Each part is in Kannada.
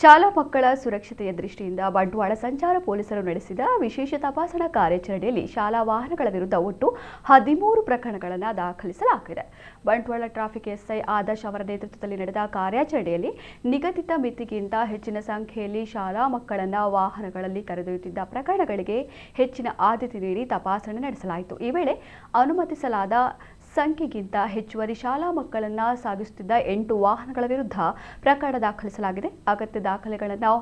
ಶಾಲಾ ಮಕ್ಕಳ ಸುರಕ್ಷತೆಯ ದೃಷ್ಟಿಯಿಂದ ಬಂಟ್ವಾಳ ಸಂಚಾರ ಪೊಲೀಸರು ನಡೆಸಿದ ವಿಶೇಷ ತಪಾಸಣಾ ಕಾರ್ಯಾಚರಣೆಯಲ್ಲಿ ಶಾಲಾ ವಾಹನಗಳ ವಿರುದ್ಧ ಒಟ್ಟು 13 ಪ್ರಕರಣಗಳನ್ನು ದಾಖಲಿಸಲಾಗಿದೆ. ಬಂಟ್ವಾಳ ಟ್ರಾಫಿಕ್ ಎಸ್ಐ ಆದರ್ಶ್ ಅವರ ನೇತೃತ್ವದಲ್ಲಿ ನಡೆದ ಕಾರ್ಯಾಚರಣೆಯಲ್ಲಿ ನಿಗದಿತ ಮಿತಿಗಿಂತ ಹೆಚ್ಚಿನ ಸಂಖ್ಯೆಯಲ್ಲಿ ಶಾಲಾ ಮಕ್ಕಳನ್ನು ವಾಹನಗಳಲ್ಲಿ ಕರೆದೊಯ್ಯುತ್ತಿದ್ದ ಪ್ರಕರಣಗಳಿಗೆ ಹೆಚ್ಚಿನ ಆದ್ಯತೆ ನೀಡಿ ತಪಾಸಣೆ ನಡೆಸಲಾಯಿತು. ಈ ವೇಳೆ ಅನುಮತಿಸಲಾದ ಸಂಖ್ಯೆಗಿಂತ ಹೆಚ್ಚುವರಿ ಶಾಲಾ ಮಕ್ಕಳನ್ನು ಸಾಗಿಸುತ್ತಿದ್ದ 8 ವಾಹನಗಳ ವಿರುದ್ಧ ಪ್ರಕರಣ ದಾಖಲಿಸಲಾಗಿದೆ. ಅಗತ್ಯ ದಾಖಲೆಗಳನ್ನು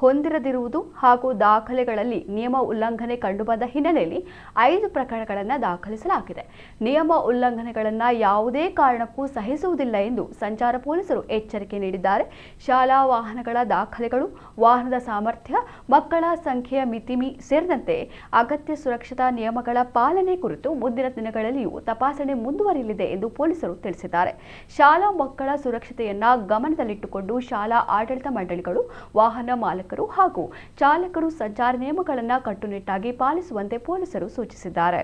ಹೊಂದಿರದಿರುವುದು ಹಾಗೂ ದಾಖಲೆಗಳಲ್ಲಿ ನಿಯಮ ಉಲ್ಲಂಘನೆ ಕಂಡುಬಂದ ಹಿನ್ನೆಲೆಯಲ್ಲಿ 5 ಪ್ರಕರಣಗಳನ್ನು ದಾಖಲಿಸಲಾಗಿದೆ. ನಿಯಮ ಉಲ್ಲಂಘನೆಗಳನ್ನು ಯಾವುದೇ ಕಾರಣಕ್ಕೂ ಸಹಿಸುವುದಿಲ್ಲ ಎಂದು ಸಂಚಾರ ಪೊಲೀಸರು ಎಚ್ಚರಿಕೆ ನೀಡಿದ್ದಾರೆ. ಶಾಲಾ ವಾಹನಗಳ ದಾಖಲೆಗಳು, ವಾಹನದ ಸಾಮರ್ಥ್ಯ, ಮಕ್ಕಳ ಸಂಖ್ಯೆಯ ಮಿತಿ ಸೇರಿದಂತೆ ಅಗತ್ಯ ಸುರಕ್ಷತಾ ನಿಯಮಗಳ ಪಾಲನೆ ಕುರಿತು ಮುಂದಿನ ದಿನಗಳಲ್ಲಿಯೂ ತಪಾಸಣೆ ಮುಂದುವರಿಯಲಿದೆ ಎಂದು ಪೊಲೀಸರು ತಿಳಿಸಿದ್ದಾರೆ. ಶಾಲಾ ಮಕ್ಕಳ ಸುರಕ್ಷತೆಯನ್ನು ಗಮನದಲ್ಲಿಟ್ಟುಕೊಂಡು ಶಾಲಾ ಆಡಳಿತ ಮಂಡಳಿಗಳು, ವಾಹನ ಮಾಲೀಕರು ಹಾಗೂ ಚಾಲಕರು ಸಂಚಾರ ನಿಯಮಗಳನ್ನು ಕಟ್ಟುನಿಟ್ಟಾಗಿ ಪಾಲಿಸುವಂತೆ ಪೊಲೀಸರು ಸೂಚಿಸಿದ್ದಾರೆ.